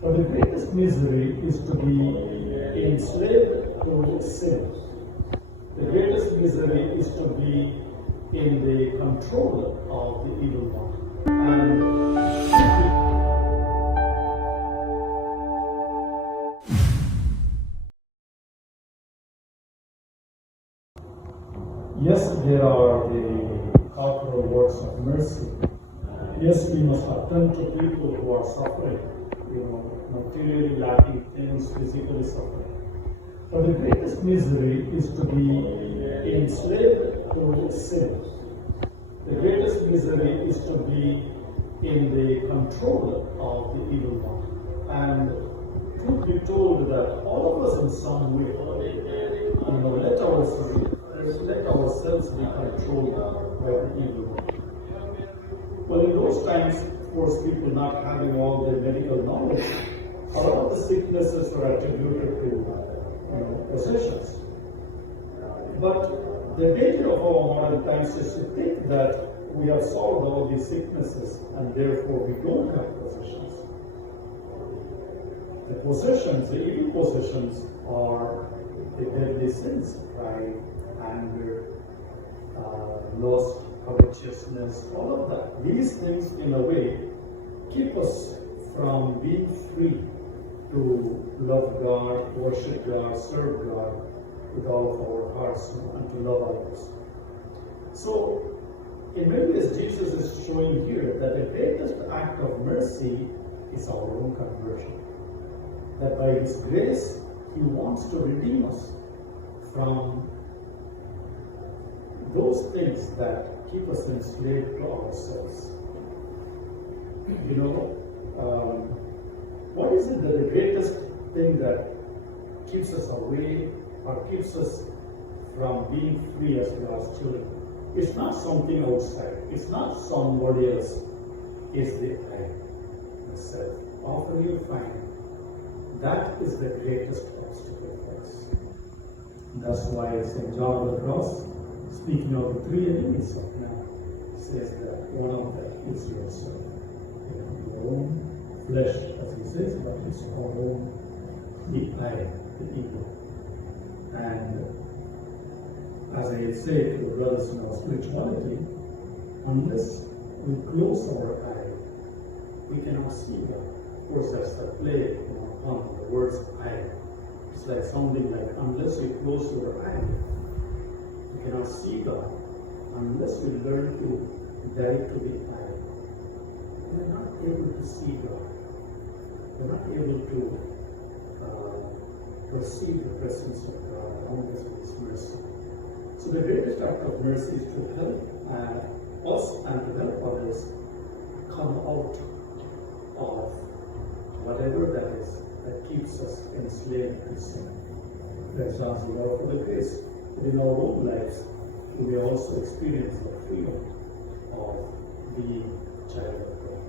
For the greatest misery is to be enslaved to sin. The greatest misery is to be in the control of the evil one. And yes, there are the corporal works of mercy. Yes, we must attend to people who are suffering, materially lacking things, physically suffering. But the greatest misery is to be enslaved to sin. The greatest misery is to be in the control of the evil one. And truth be told that all of us in some way, let ourselves be controlled by the evil one. Well, in those times, of course, people not having all the medical knowledge, a lot of the sicknesses were attributed to possessions. But the danger of our modern times is to think that we have solved all these sicknesses and therefore we don't have possessions. The possessions, the evil possessions, are the deadly sins: pride, anger, lust, covetousness, all of that. These things, in a way, keep us from being free to love God, worship God, serve God with all of our hearts, and to love others. So, in many ways, Jesus is showing here that the greatest act of mercy is our own conversion. That by His grace, He wants to redeem us from those things that keep us enslaved to ourselves. What is it that the greatest thing that keeps us away or keeps us from being free as God's children? It's not something outside. It's not somebody else. It's the I, the self. Often you find that is the greatest obstacle for us. That's why St. John of the Cross, speaking of the three enemies of man, says that one of them is yourself. Your own flesh, as he says, but it's our own, the I, the ego. And as I say to the brothers in our spirituality, unless we close our eye, we cannot see God. Of course, that's the play on the words I. It's like something like, unless we close our eye, we cannot see God. Unless we learn to dive to the eye, we're not able to see God. We're not able to perceive the presence of God around us with His mercy. So the greatest act of mercy is to help us and to help others come out of whatever that is that keeps us enslaved to sin. Let's ask the Lord for the grace that in our own lives we may also experience the freedom of being a child of God.